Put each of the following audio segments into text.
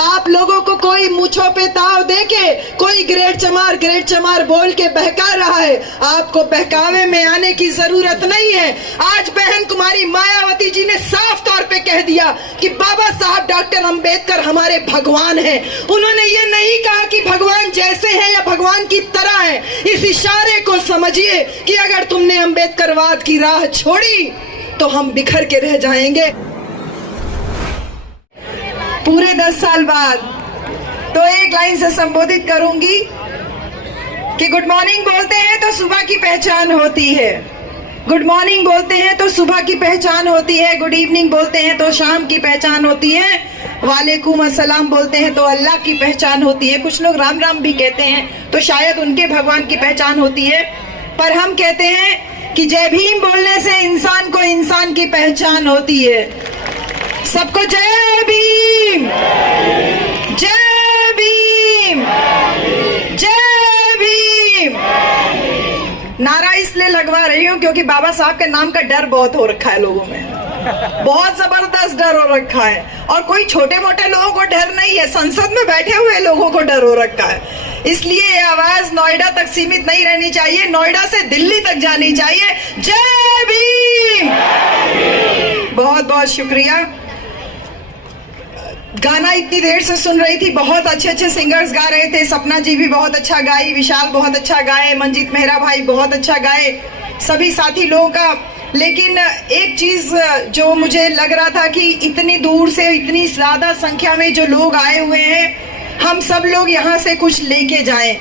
आप लोगों को कोई मूंछों पे ताव देके कोई ग्रेड चमार बोल के बहका रहा है। आपको बहकावे में आने की जरूरत नहीं है। आज बहन कुमारी मायावती जी ने साफ तौर पे कह दिया कि बाबा साहब डॉक्टर अंबेडकर हमारे भगवान हैं। उन्होंने ये नहीं कहा कि भगवान जैसे हैं या भगवान की तरह है। इस इशारे को समझिए कि अगर तुमने अंबेडकरवाद की राह छोड़ी तो हम बिखर के रह जाएंगे। पूरे 10 साल बाद तो एक लाइन से संबोधित करूंगी कि गुड मॉर्निंग बोलते हैं तो सुबह की पहचान होती है, गुड मॉर्निंग बोलते हैं तो सुबह की पहचान होती है, गुड इवनिंग बोलते हैं तो शाम की पहचान होती है, वालेकुम अस्सलाम बोलते हैं तो अल्लाह की पहचान होती है। कुछ लोग राम राम भी कहते हैं तो शायद उनके भगवान की पहचान होती है। पर हम कहते हैं कि जय भीम बोलने से इंसान को इंसान की पहचान होती है। सबको जय भीम, जय भीम, जय भीम। नारा इसलिए लगवा रही हूँ क्योंकि बाबा साहब के नाम का डर बहुत हो रखा है लोगों में, बहुत जबरदस्त डर हो रखा है। और कोई छोटे मोटे लोगों को डर नहीं है, संसद में बैठे हुए लोगों को डर हो रखा है। इसलिए ये आवाज नोएडा तक सीमित नहीं रहनी चाहिए, नोएडा से दिल्ली तक जानी चाहिए। जय भीम। बहुत बहुत शुक्रिया। गाना इतनी देर से सुन रही थी, बहुत अच्छे अच्छे सिंगर्स गा रहे थे। सपना जी भी बहुत अच्छा गाई, विशाल बहुत अच्छा गाए, मंजीत मेहरा भाई बहुत अच्छा गाए, सभी साथी लोगों का। लेकिन एक चीज जो मुझे लग रहा था कि इतनी दूर से इतनी ज्यादा संख्या में जो लोग आए हुए हैं, हम सब लोग यहाँ से कुछ लेके जाएं,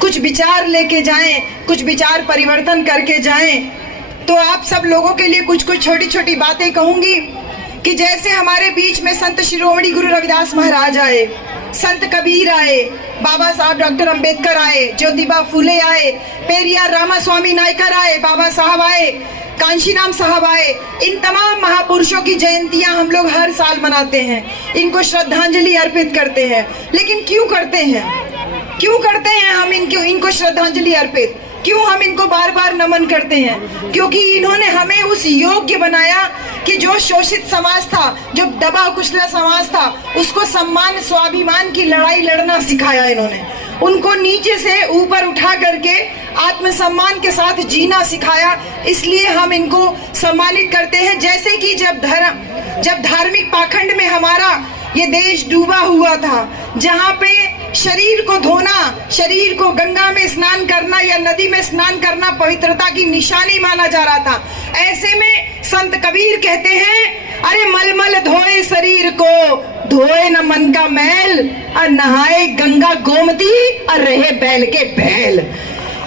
कुछ विचार लेके जाएं, कुछ विचार परिवर्तन करके जाएं। तो आप सब लोगों के लिए कुछ कुछ छोटी छोटी बातें कहूंगी कि जैसे हमारे बीच में संत शिरोमणि गुरु रविदास महाराज आए, संत कबीर आए, बाबा साहब डॉक्टर अंबेडकर आए, ज्योतिबा फुले आए, पेरियार रामास्वामी नायकर आए, बाबा साहब आए, कांशीराम साहब आए। इन तमाम महापुरुषों की जयंतियां हम लोग हर साल मनाते हैं, इनको श्रद्धांजलि अर्पित करते हैं। लेकिन क्यों करते हैं, क्यों करते हैं हम इनको श्रद्धांजलि अर्पित? क्यों हम इनको बार बार नमन करते हैं? क्योंकि इन्होंने हमें उस योग्य बनाया कि जो शोषित समाज था, जो दबा कुचला समाज था, उसको सम्मान स्वाभिमान की लड़ाई लड़ना सिखाया इन्होंने। उनको नीचे से ऊपर उठा करके आत्मसम्मान के साथ जीना सिखाया। इसलिए हम इनको सम्मानित करते हैं। जैसे कि जब धार्मिक पाखंड में हमारा ये देश डूबा हुआ था, जहाँ पे शरीर को धोना, शरीर को गंगा में स्नान करना या नदी में स्नान करना पवित्रता की निशानी माना जा रहा था, ऐसे में संत कबीर कहते हैं, अरे मलमल धोए शरीर को, धोए न मन का मैल, और नहाए गंगा गोमती और रहे बैल के बैल।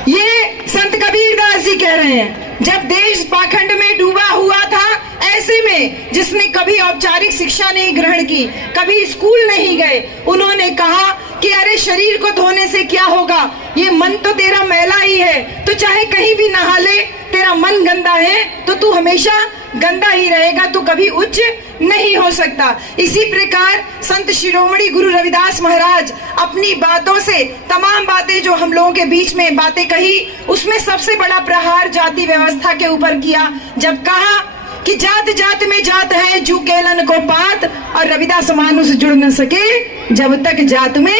ये संत कबीर दास जी कह रहे हैं। जब देश पाखंड में डूबा हुआ था, ऐसे में जिसने कभी औपचारिक शिक्षा नहीं ग्रहण की, कभी स्कूल नहीं गए, उन्होंने कहा कि अरे शरीर को धोने से क्या होगा, ये मन तो तेरा मैला ही है, तो चाहे कहीं भी नहा ले, तेरा मन गंदा है तो तू हमेशा गंदा ही रहेगा, तू कभी उच्च नहीं हो सकता। इसी प्रकार संत शिरोमणि गुरु रविदास महाराज अपनी बातों से, तमाम बातें जो हम लोगों के बीच में बातें कही, उसमें सबसे बड़ा प्रहार जाति व्यवस्था के ऊपर किया। जब कहा कि जात जात में जात है, जू केलन को पात, और रविदास मानुष जुड़ न सके जब तक जात में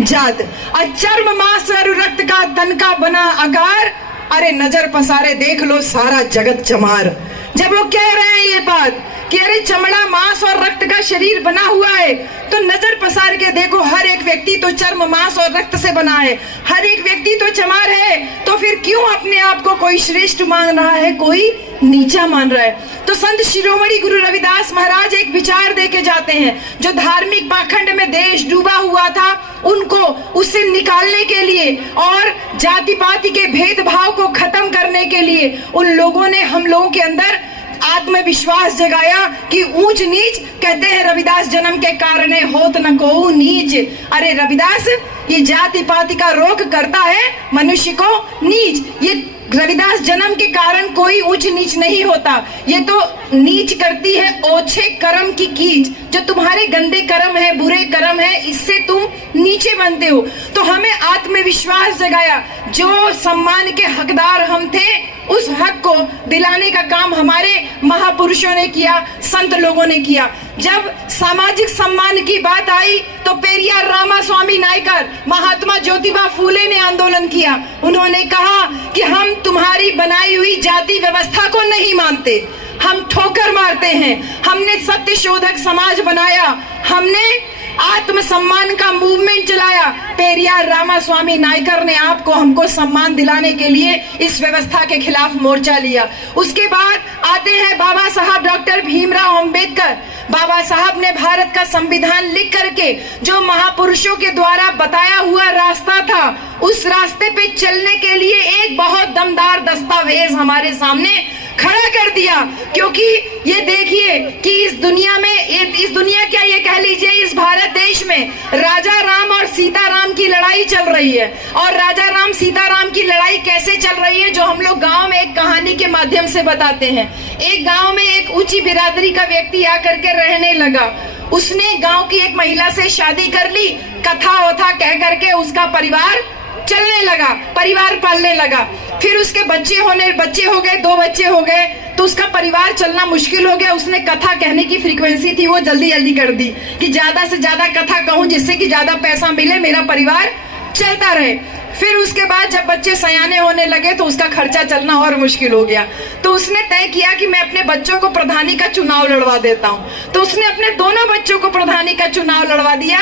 जात, और चर्म मांस और रक्त का तन का बना आकार, अरे नजर पसारे देख लो सारा जगत चमार। जब वो कह रहे हैं ये बात कि अरे चमड़ा मांस और रक्त का शरीर बना हुआ है, तो नजर पसार के देखो, हर एक व्यक्ति तो चर्म मांस और रक्त से बना है, हर एक व्यक्ति तो चमार है, तो फिर क्यों अपने आप को कोई श्रेष्ठ मान रहा है, कोई नीचा मान रहा है? तो संत शिरोमणि गुरु रविदास महाराज एक विचार देके जाते हैं, जो धार्मिक पाखंड में देश डूबा हुआ था, उनको उससे निकालने के लिए और जाति पाति के भेदभाव को खत्म करने के लिए उन लोगों ने हम लोगों के अंदर आत्मविश्वास जगाया कि ऊंच नीच, कहते हैं रविदास जन्म के कारणे होत न को नीच। अरे रविदास ये जाति पाति का रोक करता है मनुष्य को नीच। ये रविदास जन्म के कारण कोई ऊंच नीच नहीं होता, ये तो नीच करती है ओछे कर्म की कीच। जो तुम्हारे गंदे कर्म है, बुरे कर्म है, इससे तुम नीचे बनते हो। तो हमें आत्मविश्वास जगाया, जो सम्मान के हकदार हम थे उस हक को दिलाने का काम हमारे महापुरुषों ने किया, संत लोगों ने किया। जब सामाजिक सम्मान की बात आई तो पेरियार रामास्वामी नायकर, महात्मा ज्योतिबा फूले ने आंदोलन किया। उन्होंने कहा कि हम तुम्हारी बनाई हुई जाति व्यवस्था को नहीं मानते, हम ठोकर मारते हैं। हमने सत्य शोधक समाज बनाया, हमने आत्मसम्मान का मूवमेंट चलाया। पेरियार रामास्वामी नायकर ने आपको हमको सम्मान दिलाने के लिए इस व्यवस्था के खिलाफ मोर्चा लिया। उसके बाद आते हैं बाबा साहब डॉक्टर भीमराव अंबेडकर। बाबा साहब ने भारत का संविधान लिख करके जो महापुरुषों के द्वारा बताया हुआ रास्ता था, उस रास्ते पे चलने के लिए एक बहुत दमदार दस्तावेज हमारे सामने खड़ा कर दिया। क्योंकि ये देखिए कि इस दुनिया क्या ये कह लीजिए, इस भारत देश में राजा राम और सीता राम की लड़ाई चल रही है। और राजा राम सीता राम की लड़ाई कैसे चल रही है, जो हम लोग गांव में एक कहानी के माध्यम से बताते हैं। एक गांव में एक ऊंची बिरादरी का व्यक्ति आकर के रहने लगा। उसने गांव की एक महिला से शादी कर ली, कथा वथा कह करके उसका परिवार चलने लगा, परिवार पालने लगा। फिर उसके बच्चे हो गए, 2 बच्चे हो गए, तो उसका परिवार चलना मुश्किल हो गया। उसने कथा कहने की फ्रीक्वेंसी थी वो जल्दी जल्दी कर दी कि ज्यादा से ज्यादा कथा कहूं जिससे कि ज्यादा पैसा मिले, मेरा परिवार चलता रहे। फिर उसके बाद जब बच्चे सयाने होने लगे तो उसका खर्चा चलना और मुश्किल हो गया। तो उसने तय किया कि मैं अपने बच्चों को प्रधानी का चुनाव लड़वा देता हूं। तो उसने अपने दोनों बच्चों को प्रधानी का चुनाव लड़वा दिया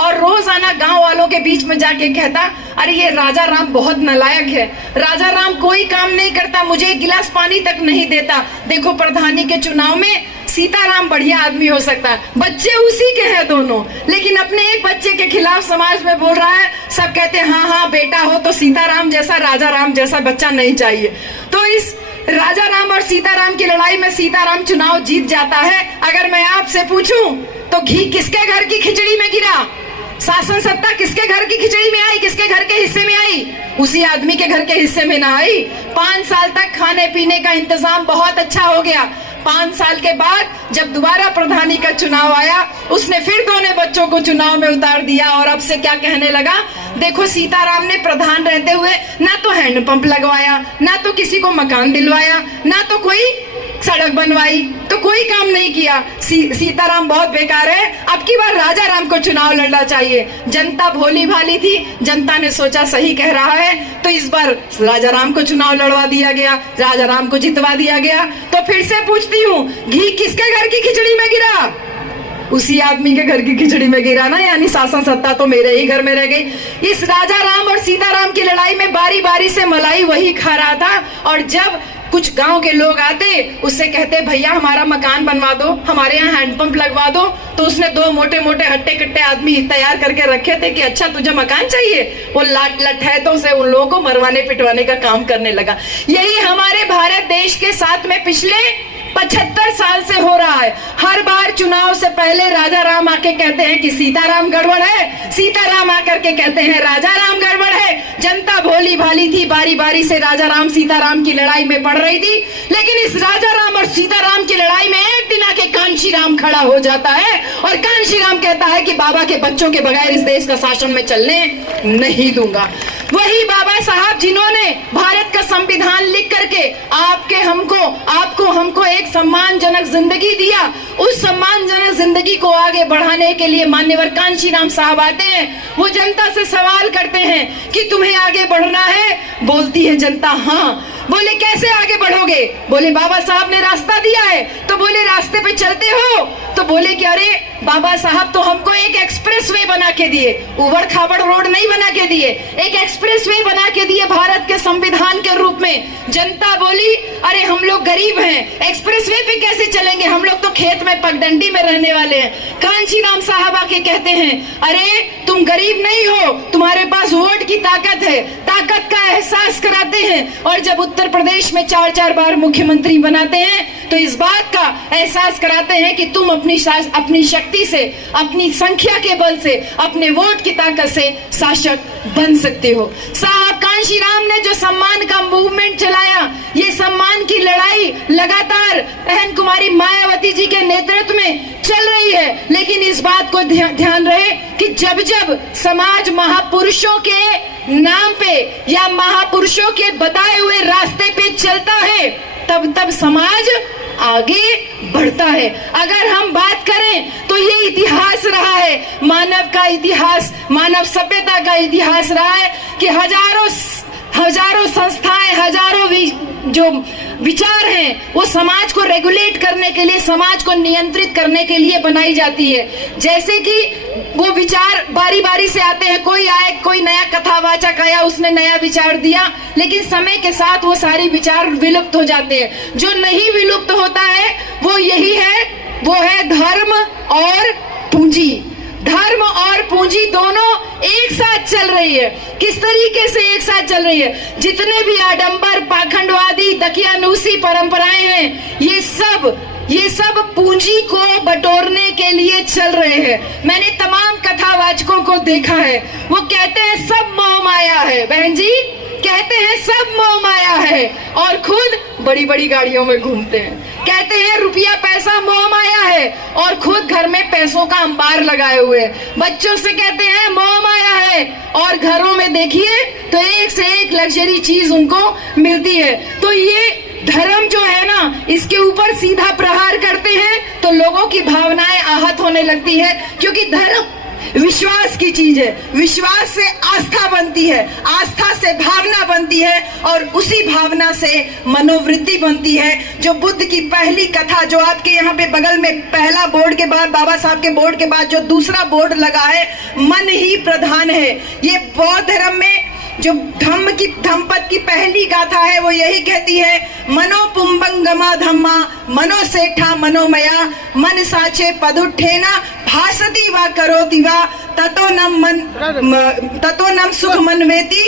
और रोजाना गांव वालों के बीच में जाके कहता, अरे ये राजा राम बहुत नालायक है, राजा राम कोई काम नहीं करता, मुझे एक गिलास पानी तक नहीं देता। देखो प्रधानी के चुनाव में सीताराम बढ़िया आदमी हो सकता है। बच्चे उसी के हैं दोनों, लेकिन अपने एक बच्चे के खिलाफ समाज में बोल रहा है। सब कहते हैं हाँ हाँ बेटा हो तो सीताराम जैसा, राजा राम जैसा बच्चा नहीं चाहिए। तो इस राजा राम और सीताराम की लड़ाई में सीताराम चुनाव जीत जाता है। अगर मैं आपसे पूछूं तो घी किसके घर की खिचड़ी में गिरा, शासन सत्ता किसके घर की खिचड़ी में आई, किसके घर के हिस्से में आई? उसी आदमी के घर के हिस्से में ना आई। 5 साल तक खाने पीने का इंतजाम बहुत अच्छा हो गया। 5 साल के बाद जब दोबारा प्रधानी का चुनाव आया, उसने फिर दोनों बच्चों को चुनाव में उतार दिया और अब से क्या कहने लगा, देखो सीताराम ने प्रधान रहते हुए ना तो हैंडपंप लगवाया, ना तो किसी को मकान दिलवाया, ना तो कोई सड़क बनवाई, तो कोई काम नहीं किया। सीताराम बहुत बेकार है। अब की बार राजा राम को चुनाव लड़ना चाहिए। जनता भोली भाली थी, जनता ने सोचा सही कह रहा है, तो इस बार राजा राम को चुनाव लड़वा दिया गया, राजा राम को जितवा दिया गया। तो फिर से पूछती हूँ, घी किसके घर की खिचड़ी में गिरा? उसी आदमी के घर की खिचड़ी में गिरा ना, यानी शासन सत्ता तो मेरे ही घर में रह गई। इस राजा राम और सीताराम की लड़ाई में बारी बारी से मलाई वही खा रहा था। और जब कुछ गांव के लोग आते, उससे कहते भैया हमारा मकान बनवा दो, हमारे यहाँ हैंडपंप लगवा दो, तो उसने 2 मोटे मोटे हट्टे कट्टे आदमी तैयार करके रखे थे कि अच्छा तुझे मकान चाहिए। वो लठैतों से उन लोगों को मरवाने पिटवाने का काम करने लगा। यही हमारे भारत देश के साथ में पिछले 75 साल से हो रहा है। हर बार चुनाव से पहले राजा राम आके कहते हैं कि सीताराम गड़बड़ है, सीताराम आकर के कहते हैं राजा राम गड़बड़ है। जनता भोली भाली थी, बारी बारी से राजा राम सीताराम की लड़ाई में पड़ रही थी। लेकिन इस राजा राम और सीताराम की लड़ाई में एक दिन आके कांशी राम खड़ा हो जाता है और कांशी राम कहता है कि बाबा के बच्चों के बगैर इस देश का शासन में चलने नहीं दूंगा। वही बाबा साहब जिन्होंने भारत का संविधान लिख करके आपको हमको एक सम्मानजनक जिंदगी दिया, उस सम्मानजनक जिंदगी को आगे बढ़ाने के लिए मान्यवर कांशी राम साहब आते हैं। वो जनता से सवाल करते हैं कि तुम्हें आगे बढ़ना है? बोलती है जनता हाँ। बोले कैसे आगे बढ़ोगे? बोले बाबा साहब ने रास्ता दिया है। तो बोले रास्ते पे चलते हो? तो बोले कि अरे बाबा साहब तो हमको एक एक्सप्रेस वे बना के दिए, उबड़ खाबड़ रोड नहीं बना के दिए, एक एक्सप्रेस वे बना के दिए भारत के संविधान के रूप में। जनता बोली अरे हम लोग गरीब हैं, एक्सप्रेस वे पे कैसे चलेंगे, हम लोग तो खेत में पगडंडी में रहने वाले हैं। कांशी राम साहब आके कहते हैं अरे तुम गरीब नहीं हो, तुम्हारे पास वोट की ताकत है, ताकत का एहसास कराते हैं। और जब उत्तर प्रदेश में 4-4 बार मुख्यमंत्री बनाते हैं तो इस बात का एहसास कराते हैं कि तुम अपनी शक्ति से, अपनी संख्या के बल से, अपने वोट की ताकत से शासक बन सकते हो। साहब कांशी राम ने जो सम्मान का मूवमेंट चलाया, ये सम्मान की लड़ाई लगातार बहन कुमारी मायावती जी के नेतृत्व में चल रही है। लेकिन इस बात को ध्यान रहे कि जब जब जब समाज महापुरुषों के नाम पे या महापुरुषों के बताए हुए रास्ते पे चलता है, तब तब समाज आगे बढ़ता है। अगर हम बात करें तो ये इतिहास रहा है, मानव का इतिहास, मानव सभ्यता का इतिहास रहा है कि हजारों संस्थाएं, हजारों जो विचार हैं वो समाज को रेगुलेट करने के लिए, समाज को नियंत्रित करने के लिए बनाई जाती है। जैसे कि वो विचार बारी बारी से आते हैं, कोई आए, कोई नया कथावाचक आया, उसने नया विचार दिया, लेकिन समय के साथ वो सारी विचार विलुप्त हो जाते हैं। जो नहीं विलुप्त होता है वो यही है, वो है धर्म और पूंजी। धर्म और पूंजी दोनों एक साथ चल रही है। किस तरीके से एक साथ चल रही है? जितने भी आडंबर, पाखंडवादी, दकियानूसी परंपराएं हैं, ये सब पूंजी को बटोरने के लिए चल रहे हैं। मैंने तमाम कथावाचकों को देखा है, वो कहते हैं सब मोह माया है। बहन जी कहते हैं सब मोह माया है, और खुद बड़ी बड़ी गाड़ियों में घूमते हैं। कहते हैं रुपया पैसा मोह माया है, और खुद घर में पैसों का अंबार लगाए हुए हैं। बच्चों से कहते हैं मोह माया है, और घरों में देखिए तो एक से एक लग्जरी चीज उनको मिलती है। तो ये धर्म जो है ना, इसके ऊपर सीधा प्रहार करते हैं तो लोगों की भावनाएं आहत होने लगती है, क्योंकि धर्म विश्वास की चीज है। विश्वास से आस्था बनती है, आस्था से भावना बनती है, और उसी भावना से मनोवृत्ति बनती है। जो बुद्ध की पहली कथा, जो आपके यहाँ पे बगल में पहला बोर्ड के बाद, बाबा साहब के बोर्ड के बाद जो दूसरा बोर्ड लगा है, मन ही प्रधान है। ये बौद्ध धर्म में जो धम्मपद की पहली गाथा है वो यही कहती है, मनो पुंबंगमा धम्मा मनो सेठा मनोमया मन साचे पदुठेना भासती वा करोति वा ततो नम सुख मनवेति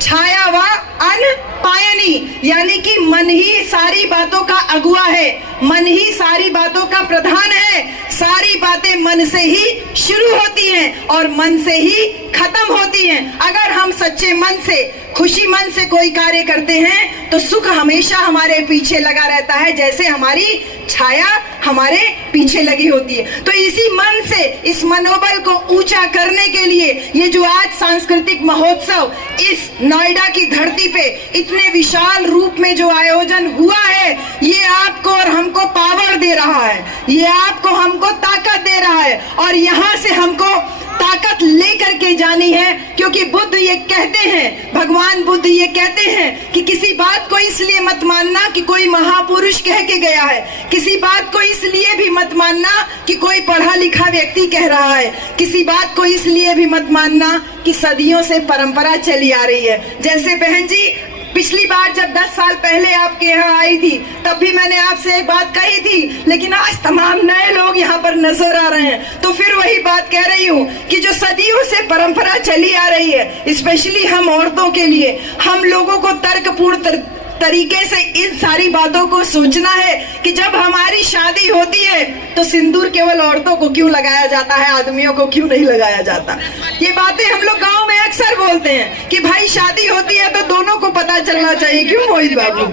छाया वा अन पायनी। यानी कि मन ही सारी बातों का अगुआ है, मन ही सारी बातों का प्रधान है। सारी बातें मन से ही शुरू होती हैं और मन से ही खत्म होती हैं। अगर हम सच्चे मन से, खुशी मन से कोई कार्य करते हैं तो सुख हमेशा हमारे पीछे लगा रहता है, जैसे हमारी छाया हमारे पीछे लगी होती है। तो इसी मन से, इस मनोबल को ऊंचा करने के लिए ये जो आज सांस्कृतिक महोत्सव इस नोएडा की धरती पे इतने विशाल रूप में जो आयोजन हुआ है, ये आपको और हमको पावर दे रहा है, ये आपको हमको ताकत दे रहा है, और यहाँ से हमको ताकत लेकर के जानी है। क्योंकि बुद्ध ये कहते हैं, भगवान बुद्ध ये कहते हैं कि किसी बात को इसलिए मत मानना कि कोई महापुरुष कह के गया है, किसी बात को इसलिए भी मत मानना कि कोई पढ़ा लिखा व्यक्ति कह रहा है, किसी बात को इसलिए भी मत मानना कि सदियों से परंपरा चली आ रही है। जैसे बहन जी पिछली बार जब 10 साल पहले आपके यहाँ आई थी, तब भी मैंने आपसे एक बात कही थी, लेकिन आज तमाम नए लोग यहाँ पर नजर आ रहे हैं, तो फिर वही बात कह रही हूँ कि जो सदियों से परंपरा चली आ रही है, स्पेशली हम औरतों के लिए, हम लोगों को तर्कपूर्ण तरीके से इन सारी बातों को सोचना है कि जब हमारी शादी होती है तो सिंदूर केवल औरतों को क्यों लगाया जाता है, आदमियों को क्यों नहीं लगाया जाता। ये बातें हम लोग गांव में अक्सर बोलते हैं कि भाई शादी होती है तो दोनों को पता चलना चाहिए। क्यों मोहित बाबू,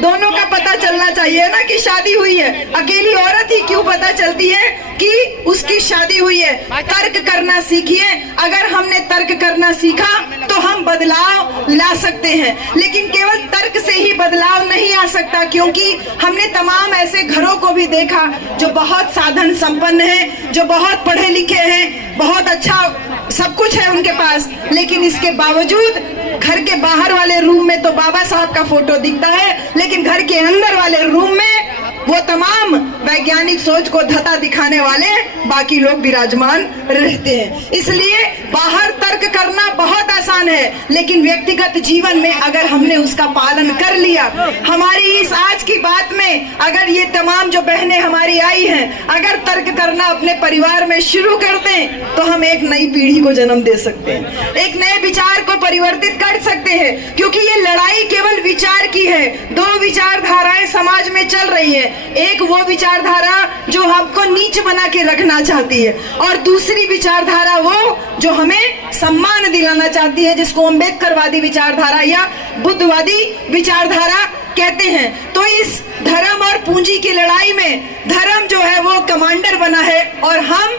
दोनों का पता चलना चाहिए ना कि शादी हुई है। अकेली औरत ही क्यों पता चलती है कि उसकी शादी हुई है? तर्क करना सीखिए। अगर हमने तर्क करना सीखा तो हम बदलाव ला सकते हैं, लेकिन केवल तर्क से ही बदलाव नहीं आ सकता, क्योंकि हमने तमाम ऐसे घरों को भी देखा जो बहुत साधन संपन्न हैं, जो बहुत पढ़े लिखे हैं, बहुत अच्छा सब कुछ है उनके पास, लेकिन इसके बावजूद घर के बाहर वाले रूम में तो बाबा साहब का फोटो दिखता है, लेकिन घर के अंदर वाले रूम में वो तमाम वैज्ञानिक सोच को धता दिखाने वाले बाकी लोग विराजमान रहते हैं। इसलिए बाहर तर्क करना बहुत आसान है, लेकिन व्यक्तिगत जीवन में अगर हमने उसका पालन कर लिया, हमारी इस आज की बात में अगर ये तमाम जो बहनें हमारी आई हैं, अगर तर्क करना अपने परिवार में शुरू कर दें तो हम एक नई पीढ़ी को जन्म दे सकते हैं, एक नए विचार को परिवर्तित कर सकते हैं। क्योंकि ये लड़ाई केवल विचार की है। दो विचारधाराएं समाज में चल रही है, एक वो विचारधारा जो हमको नीच बना के रखना चाहती है, और दूसरी विचारधारा वो जो हमें सम्मान दिलाना चाहती है, जिसको अम्बेडकरवादी विचारधारा या बुद्धवादी विचारधारा कहते हैं। तो इस धर्म और पूंजी की लड़ाई में धर्म जो है वो कमांडर बना है और हम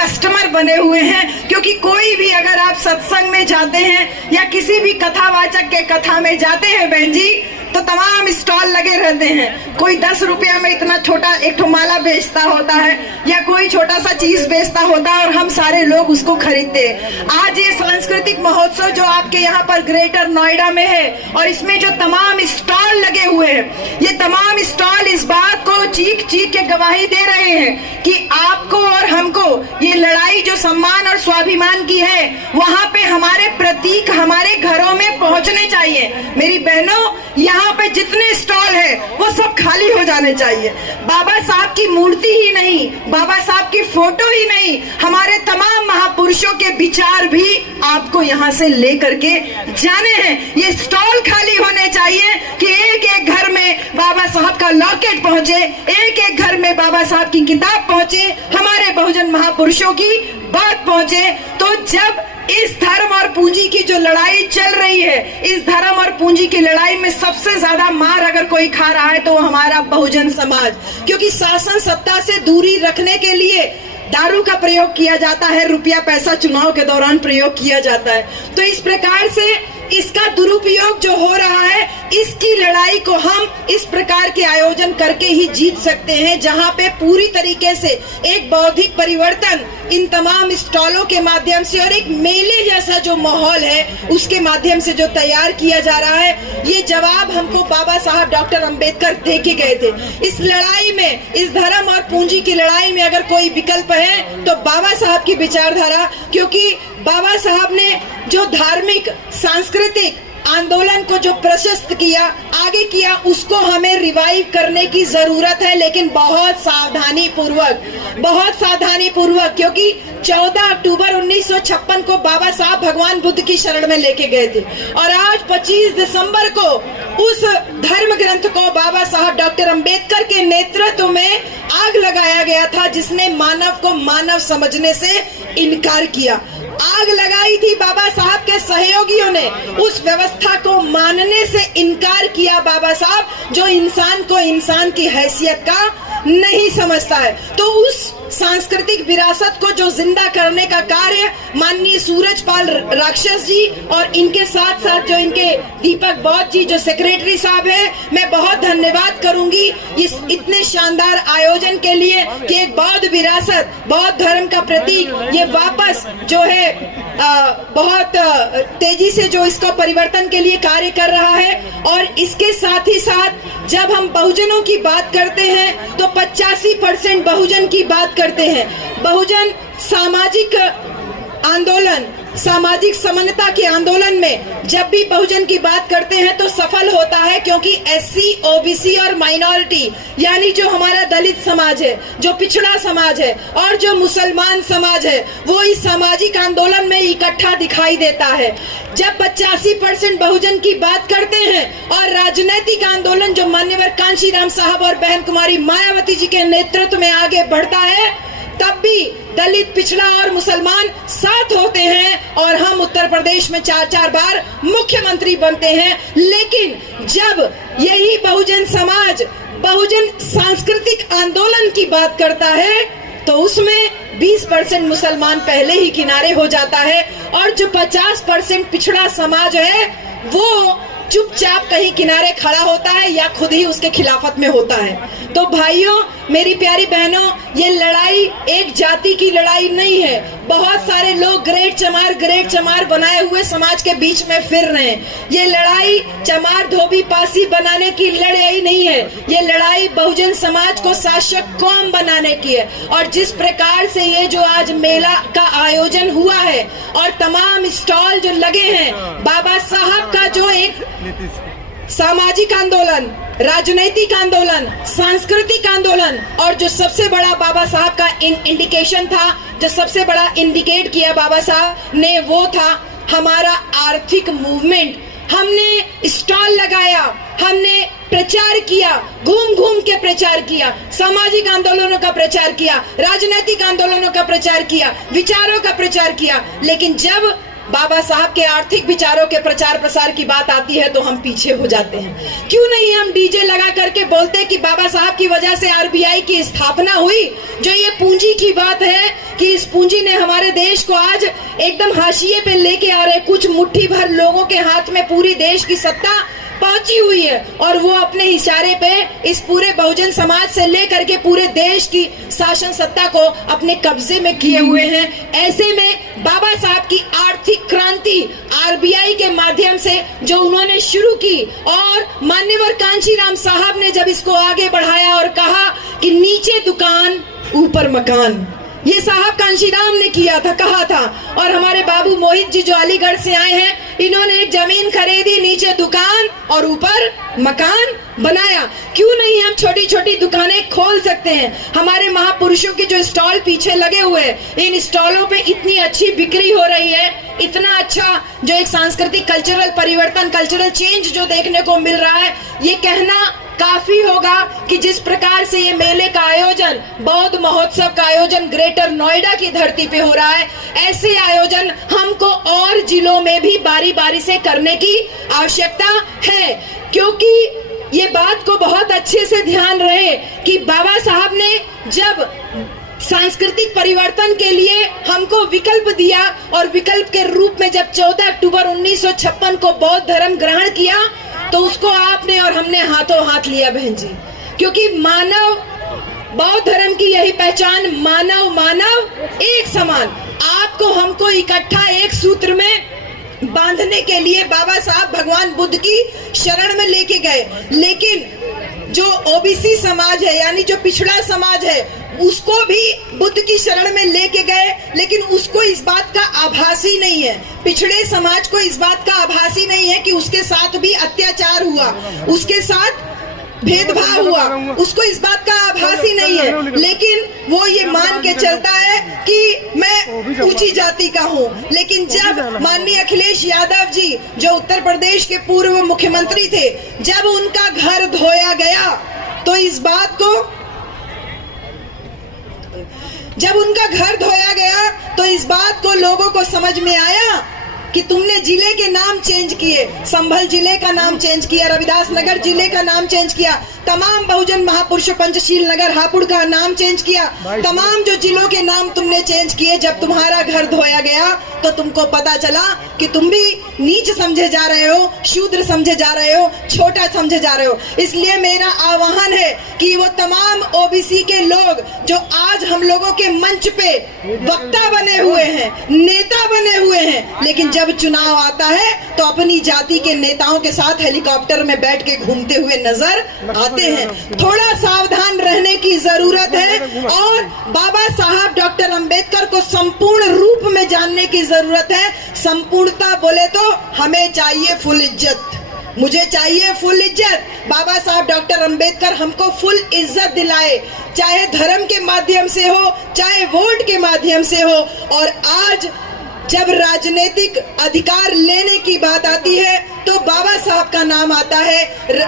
कस्टमर बने हुए हैं। क्योंकि कोई भी अगर आप सत्संग में जाते हैं या किसी भी कथावाचक के कथा में जाते हैं बहन जी, तो तमाम स्टॉल लगे रहते हैं। कोई 10 रुपया में इतना छोटा एक ठो माला बेचता होता है या कोई छोटा सा चीज बेचता होता है और हम सारे लोग उसको खरीदते हैं। आज ये सांस्कृतिक महोत्सव जो आपके यहाँ पर ग्रेटर नोएडा में है और इसमें जो तमाम स्टॉल लगे हुए हैं, ये तमाम स्टॉल इस बात को चीख चीख के गवाही दे रहे हैं कि आपको और हमको ये लड़ाई जो सम्मान और स्वाभिमान की है, वहां पे हमारे प्रतीक हमारे घरों में पहुंचने चाहिए। मेरी बहनों, यहाँ पे जितने स्टॉल है वो सब खाली हो जाने चाहिए। बाबा साहब की मूर्ति ही नहीं, बाबा साहब की फोटो ही नहीं, हमारे तमाम महापुरुषों के विचार भी आपको यहाँ से लेकर के जाने हैं। ये स्टॉल खाली होने चाहिए कि एक एक घर में बाबा साहब का लॉकेट पहुंचे, एक एक घर में बाबा साहब की किताब पहुंचे, हमारे बहुजन महापुरुषों की बात पहुंचे। तो जब इस धर्म और पूंजी की जो लड़ाई चल रही है, इस धर्म और पूंजी की लड़ाई में सबसे ज्यादा मार अगर कोई खा रहा है तो हमारा बहुजन समाज। क्योंकि शासन सत्ता से दूरी रखने के लिए दारू का प्रयोग किया जाता है, रुपया पैसा चुनाव के दौरान प्रयोग किया जाता है। तो इस प्रकार से इसका दुरुपयोग जो हो रहा है, इसकी लड़ाई को हम इस प्रकार के आयोजन करके ही जीत सकते हैं, जहां पे पूरी तरीके से एक बौद्धिक परिवर्तन इन तमाम स्टॉलों के माध्यम से और एक मेले जैसा जो माहौल है उसके माध्यम से जो तैयार किया जा रहा है। ये जवाब हमको बाबा साहब डॉक्टर अंबेडकर दे के गए थे। इस लड़ाई में, इस धर्म और पूंजी की लड़ाई में अगर कोई विकल्प है तो बाबा साहब की विचारधारा। क्योंकि बाबा साहब ने जो धार्मिक सांस्कृतिक आंदोलन को जो प्रशस्त किया, आगे किया, उसको हमें रिवाइव करने की जरूरत है, लेकिन बहुत सावधानी पूर्वक। क्योंकि 14 अक्टूबर 1956 को बाबा साहब भगवान बुद्ध की शरण में लेके गए थे और आज 25 दिसंबर को उस धर्म ग्रंथ को बाबा साहब डॉक्टर अंबेडकर के नेतृत्व में आग लगाया गया था, जिसने मानव को मानव समझने से इनकार किया। आग लगाई थी बाबा साहब के सहयोगियों ने, उस व्यवस्था को मानने से इनकार किया बाबा साहब, जो इंसान को इंसान की हैसियत का नहीं समझता है। तो उस सांस्कृतिक विरासत को जो जिंदा करने का कार्य माननीय सूरजपाल राक्षस जी और इनके साथ साथ जो इनके दीपक बौद्ध जी जो सेक्रेटरी साहब है, मैं बहुत धन्यवाद करूंगी इस इतने शानदार आयोजन के लिए कि एक बौद्ध विरासत, बौद्ध धर्म का प्रतीक ये वापस जो है बहुत तेजी से जो इसका परिवर्तन के लिए कार्य कर रहा है। और इसके साथ ही साथ जब हम बहुजनों की बात करते हैं तो 85% बहुजन की बात करते हैं। बहुजन सामाजिक आंदोलन, सामाजिक समानता के आंदोलन में जब भी बहुजन की बात करते हैं तो सफल होता है, क्योंकि एससी, ओबीसी और माइनॉरिटी यानी जो हमारा दलित समाज है, जो पिछड़ा समाज है और जो मुसलमान समाज है, वो इस सामाजिक आंदोलन में इकट्ठा दिखाई देता है। जब 85% बहुजन की बात करते हैं और राजनीतिक आंदोलन जो मान्यवर कांशीराम साहब और बहन कुमारी मायावती जी के नेतृत्व में आगे बढ़ता है, तब भी दलित, पिछड़ा और मुसलमान साथ होते हैं और हम उत्तर प्रदेश में 4-4 बार मुख्यमंत्री बनते हैं। लेकिन जब यही बहुजन समाज बहुजन सांस्कृतिक आंदोलन की बात करता है तो उसमें 20% मुसलमान पहले ही किनारे हो जाता है और जो 50% पिछड़ा समाज है वो चुपचाप कहीं किनारे खड़ा होता है या खुद ही उसके खिलाफत में होता है। तो भाइयों, मेरी प्यारी बहनों, ये लड़ाई एक जाति की लड़ाई नहीं है। बहुत सारे लोग ग्रेट चमार बनाए हुए समाज के बीच में फिर रहे हैं। ये लड़ाई चमार धोबी पासी बनाने की लड़ाई नहीं है, ये लड़ाई बहुजन समाज को शासक कौम बनाने की है। और जिस प्रकार से ये जो आज मेला का आयोजन हुआ है और तमाम स्टॉल जो लगे हैं, बाबा साहब का जो एक सामाजिक आंदोलन, राजनैतिक आंदोलन, सांस्कृतिक आंदोलन और जो सबसे बड़ा बाबा साहब का इंडिकेशन था, जो सबसे बड़ा इंडिकेट किया बाबा साहब ने, वो था हमारा आर्थिक मूवमेंट। हमने स्टॉल लगाया, हमने प्रचार किया, घूम घूम के प्रचार किया, सामाजिक आंदोलनों का प्रचार किया, राजनीतिक आंदोलनों का प्रचार किया, विचारों का प्रचार किया। लेकिन जब बाबा साहब के आर्थिक विचारों के प्रचार प्रसार की बात आती है तो हम पीछे हो जाते हैं। क्यों नहीं हम डीजे लगा करके बोलते कि बाबा साहब की वजह से आरबीआई की स्थापना हुई। जो ये पूंजी की बात है कि इस पूंजी ने हमारे देश को आज एकदम हाशिए पे लेके आ रहे, कुछ मुट्ठी भर लोगों के हाथ में पूरी देश की सत्ता पहुंची हुई है और वो अपने इशारे पे इस पूरे बहुजन समाज से लेकर के पूरे देश की शासन सत्ता को अपने कब्जे में किए हुए हैं। ऐसे में बाबा साहब की आर्थिक क्रांति आरबीआई के माध्यम से जो उन्होंने शुरू की और मान्यवर कांशीराम साहब ने जब इसको आगे बढ़ाया और कहा कि नीचे दुकान ऊपर मकान, ये साहब कांशीराम ने किया था, कहा था। और हमारे बाबू मोहित जी जो अलीगढ़ से आए हैं, इन्होंने एक जमीन खरीदी, नीचे दुकान और ऊपर मकान बनाया। क्यों नहीं हम छोटी छोटी दुकानें खोल सकते हैं। हमारे महापुरुषों के जो स्टॉल पीछे लगे हुए हैं, इन स्टॉलों पे इतनी अच्छी बिक्री हो रही है, इतना अच्छा जो एक सांस्कृतिक कल्चरल परिवर्तन, कल्चरल चेंज जो देखने को मिल रहा है, ये कहना काफी होगा कि जिस प्रकार से ये मेले का आयोजन, बौद्ध महोत्सव का आयोजन ग्रेटर नोएडा की धरती पे हो रहा है, ऐसे आयोजन हमको और जिलों में भी बारी बारी से करने की आवश्यकता है। क्योंकि ये बात को बहुत अच्छे से ध्यान रहे कि बाबा साहब ने जब सांस्कृतिक परिवर्तन के लिए हमको विकल्प दिया और विकल्प के रूप में जब 14 अक्टूबर 1956 को बौद्ध धर्म ग्रहण किया तो उसको आपने और हमने हाथों हाथ लिया बहन जी। क्योंकि मानव, बौद्ध धर्म की यही पहचान, मानव मानव एक समान, आपको हमको इकट्ठा एक सूत्र में बांधने के लिए बाबा साहब भगवान बुद्ध की शरण में लेके गए। लेकिन जो ओबीसी समाज है, यानी जो पिछड़ा समाज है, उसको भी बुद्ध की शरण में लेके गए, लेकिन उसको इस बात का आभास ही नहीं है, पिछड़े समाज को इस बात का आभास ही नहीं है कि उसके साथ भी अत्याचार हुआ, उसके साथ भेदभाव हुआ, उसको इस बात का आभास ही नहीं है। लेकिन वो ये मान के चलता है कि मैं ऊंची जाति का हूँ। लेकिन जब माननीय अखिलेश यादव जी जो उत्तर प्रदेश के पूर्व मुख्यमंत्री थे, जब उनका घर धोया गया तो इस बात को, जब उनका घर धोया गया तो इस बात को लोगों को समझ में आया कि तुमने जिले के नाम चेंज किए, संभल जिले का नाम चेंज किया, रविदास नगर जिले का नाम चेंज किया, तमाम बहुजन महापुरुषों पंचशील नगर हापुड़ का नाम चेंज किया, तमाम जो जिलों के नाम तुमने चेंज किए। जब तुम्हारा घर धोया गया तो तुमको पता चला कि तुम भी नीच समझे जा रहे हो, शूद्र समझे जा रहे हो, छोटा समझे जा रहे हो। इसलिए मेरा आह्वान है कि वो तमाम ओबीसी के लोग जो आज हम लोगों के मंच पे वक्ता बने हुए हैं, नेता बने हुए हैं, लेकिन जब चुनाव आता है तो अपनी जाति के नेताओं के साथ हेलीकॉप्टर में बैठ के घूमते हुए नजर आते हैं। थोड़ा सावधान रहने की जरूरत है और बाबा साहब डॉक्टर अंबेडकर को संपूर्ण रूप में जानने की जरूरत है। संपूर्णता बोले तो हमें चाहिए फुल इज्जत, मुझे चाहिए फुल इज्जत। बाबा साहब डॉक्टर अंबेडकर हमको फुल इज्जत दिलाए, चाहे धर्म के माध्यम से हो, चाहे वोट के माध्यम से हो। और आज जब राजनीतिक अधिकार लेने की बात आती है तो बाबा साहब का नाम आता है,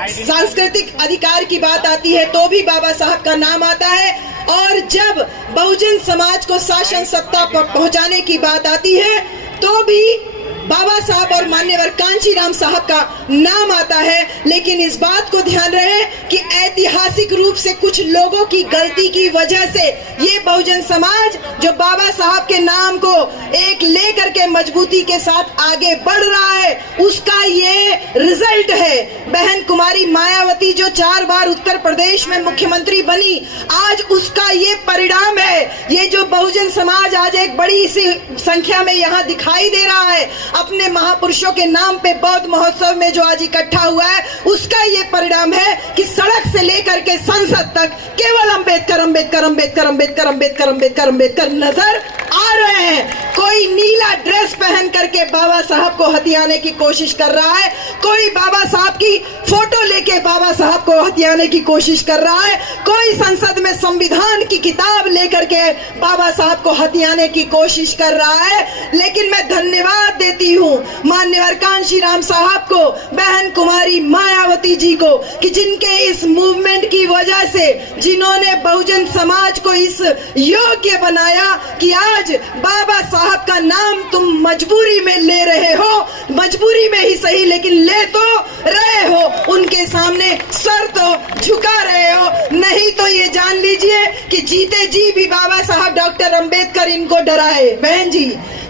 सांस्कृतिक अधिकार की बात आती है तो भी बाबा साहब का नाम आता है, और जब बहुजन समाज को शासन सत्ता पर पहुंचाने की बात आती है तो भी बाबा साहब और मान्यवर कांशीराम साहब का नाम आता है। लेकिन इस बात को ध्यान रहे कि ऐतिहासिक रूप से कुछ लोगों की गलती की वजह से ये बहुजन समाज जो बाबा साहब के नाम को एक लेकर के मजबूती के साथ आगे बढ़ रहा है, उसका ये रिजल्ट है। बहन कुमारी मायावती जो 4 बार उत्तर प्रदेश में मुख्यमंत्री बनी, आज उसका ये परिणाम है। ये जो बहुजन समाज आज एक बड़ी सी संख्या में यहाँ दिखाई दे रहा है, अपने महापुरुषों के नाम पे बौद्ध महोत्सव में जो आज इकट्ठा हुआ है, उसका ये परिणाम है कि सड़क से लेकर के संसद तक केवल अंबेडकर अंबेडकर अंबेडकर अंबेडकर अंबेडकर अंबेडकर अंबेडकर नजर आ रहे हैं। कोई नीला ड्रेस पहन करके बाबा साहब को हथियाने की कोशिश कर रहा है, कोई बाबा साहब की फोटो लेके बाबा साहब को हथियाने की कोशिश कर रहा है, कोई संसद में संविधान की किताब लेकर के बाबा साहब को हथियाने की कोशिश कर रहा है। लेकिन मैं धन्यवाद देती हूँ मान्यवर कांशीराम साहब को, बहन कुमारी मायावती जी को, कि जिनके इस मूवमेंट की वजह से, जिन्होंने बहुजन समाज को इस योग्य बनाया कि आज बाबा साहब का नाम तुम मजबूरी में ले रहे हो, मजबूरी में ही सही लेकिन ले तो रहे हो, उनके सामने सर तो झुका रहे हो। नहीं तो ये जान लीजिए कि जीते जी भी बाबा साहब डॉक्टर अंबेडकर इनको डराए। बहन जी,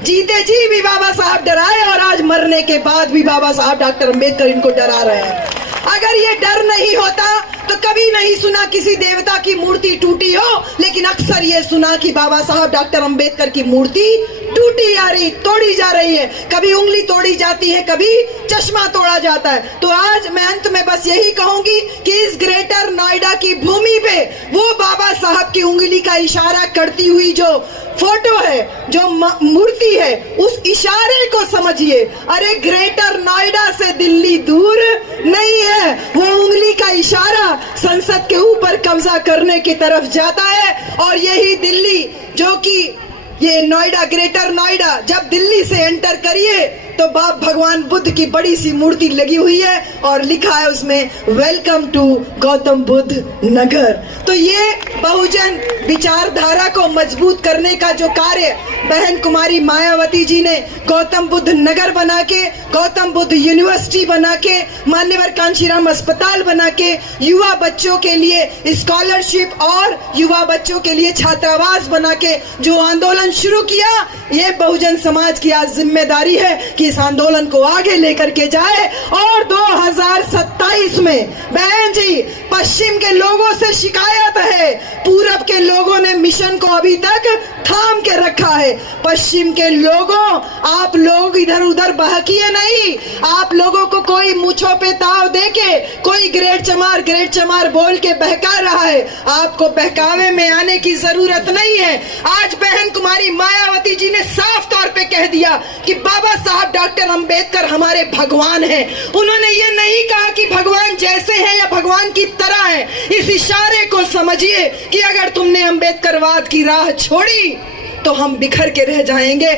जीते जी भी बाबा साहब डराए और आज मरने के बाद भी बाबा साहब डॉक्टर अंबेडकर इनको डरा रहे हैं। अगर ये डर नहीं होता तो कभी नहीं सुना किसी देवता की मूर्ति टूटी हो, लेकिन अक्सर ये सुना कि बाबा साहब डॉक्टर अंबेडकर की मूर्ति टूटी जा रही, तोड़ी जा रही है। कभी उंगली तोड़ी जाती है, कभी चश्मा तोड़ा जाता है। तो आज मैं अंत में बस यही कहूंगी कि इस ग्रेटर नोएडा की भूमि पे वो बाबा साहब की उंगली का इशारा करती हुई जो फोटो है, जो मूर्ति है, उस इशारे को समझिए। अरे ग्रेटर नोएडा से दिल्ली दूर नहीं है, वो उंगली का इशारा संसद के ऊपर कब्जा करने की तरफ जाता है। और यही दिल्ली, जो कि ये नोएडा, ग्रेटर नोएडा, जब दिल्ली से एंटर करिए तो बाप भगवान बुद्ध की बड़ी सी मूर्ति लगी हुई है और लिखा है उसमें वेलकम टू गौतम बुद्ध नगर। तो ये बहुजन विचारधारा को मजबूत करने का जो कार्य बहन कुमारी मायावती जी ने गौतम बुद्ध नगर बना के, गौतम बुद्ध यूनिवर्सिटी बना के, मान्यवर कांशीराम अस्पताल बना के, युवा बच्चों के लिए स्कॉलरशिप और युवा बच्चों के लिए छात्रावास बना के जो आंदोलन शुरू किया, ये बहुजन समाज की आज जिम्मेदारी है कि इस आंदोलन को आगे लेकर के जाए। और 2027 में बहन जी, पश्चिम के लोगों से शिकायत है, पूरब के लोगों ने मिशन को अभी तक थाम के रखा है। पश्चिम के लोगों, आप लोग इधर उधर बहकिए नहीं। आप लोगों को कोई मूंछों पे ताव देके, कोई ग्रेड चमार बोल के बहका रहा है। आपको बहकावे में आने की जरूरत नहीं है। आज बहन कुमारी मायावती जी ने साफ तौर पे कह दिया कि बाबा साहब डॉक्टर अंबेडकर हमारे भगवान हैं। उन्होंने ये नहीं कहा कि भगवान जैसे हैं या भगवान की तरह हैं। इस इशारे को समझिए कि अगर तुमने अंबेडकरवाद की राह छोड़ी तो हम बिखर के रह जाएंगे।